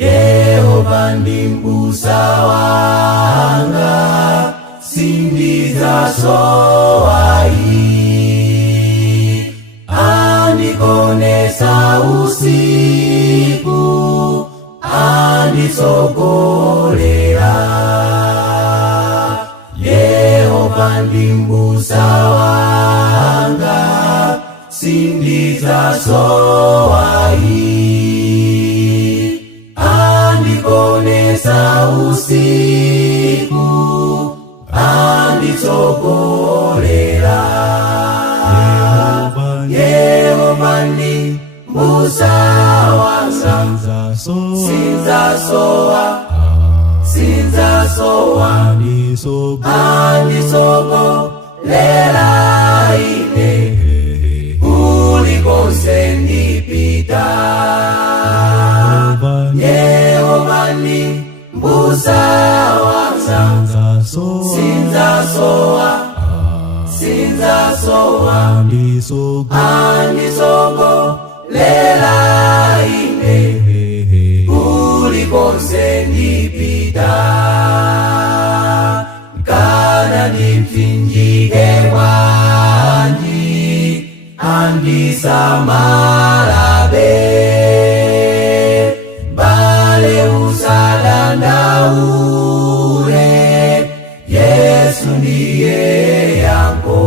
Yehova ndi m'busa wanga, sindidzasowa. Andikonesa usiku, anditsogolera. Yehova ndi m'busa wanga, sindidzasowa. Andikonesa usiku, anditsogolera. Yehova ndi m'busa wanga, sindidzasowa. Anditsogolera ine, kulikonse ndipita. Yehova ndi m'busa wanga, sindidzasowa. Anditsogolera ine, kulikonse ndipita. Kana ndipsinjike bwanji, andisamalabe. Bale usadandaule, Yesu ndiye yankho.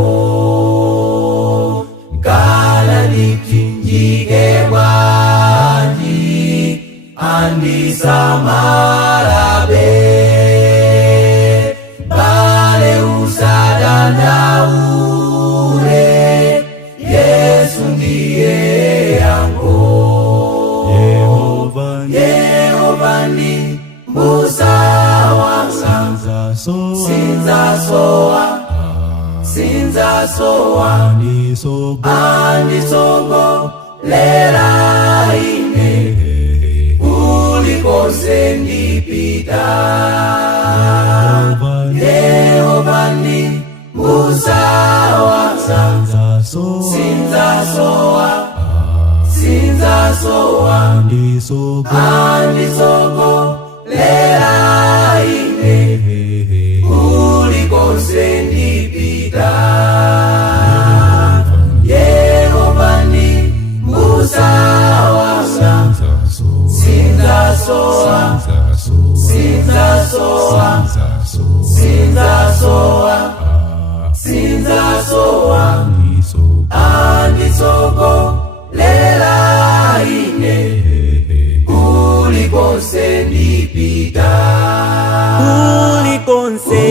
Kana ndipsinjike bwanji, andisamalabe. Bale usadandaule, Yesu ndiye yankho. Yehova ndi m'busa wanga, sindidzasowa. Anditsogolera ine, kulikonse ndipita. Yehova ndi m'busa wanga, sindidzasowa. Anditsogolera ine, kulikonse ndipita. Yehova ndi m'busa wanga, sindidzasowa. Anditsogolera ine, kulikonse ndipita. Kulikonse